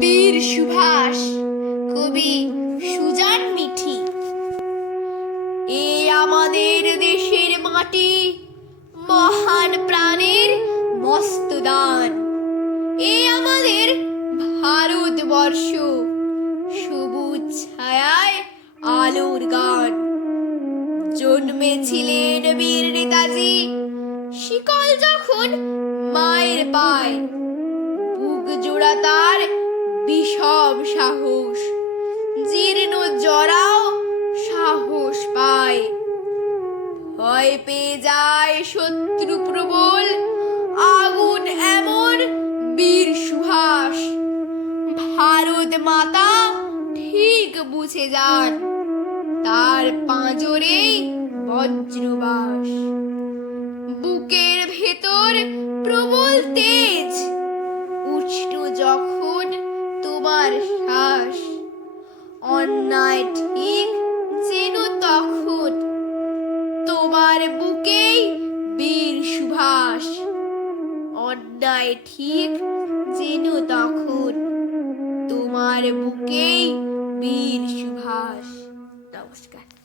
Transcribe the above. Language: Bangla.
বীর সুভাষ, কবি সুজান মিঠি। এ আমাদের দেশের মাটি, মহান প্রাণের মস্ত দান এ আমাদের ভারতবর্ষ, সবুজ ছায়ায় আলোর গান। জন্মেছিলেন বীর নেতাজি, শিকল যখন মায়ের পায়। বুক জোড়া তার বিষম সাহস। জীর্ণ জরাও সাহস পায়। ভয় পেয়ে যায় শত্রু প্রবল, আগুন এমন বীর সুভাষ ভারত মাতা ঠিক বুঝে যান, তার পাঁজরেই বজ্রবাস। বুকের ভেতর প্রবল তেজ তোমার শ্বাস। অন্যায় ঠিক যেন তখন তোমার বুকেই বীর সুভাষ। অন্যায় ঠিক যেন তখন তোমার বুকেই বীর সুভাষ। নমস্কার।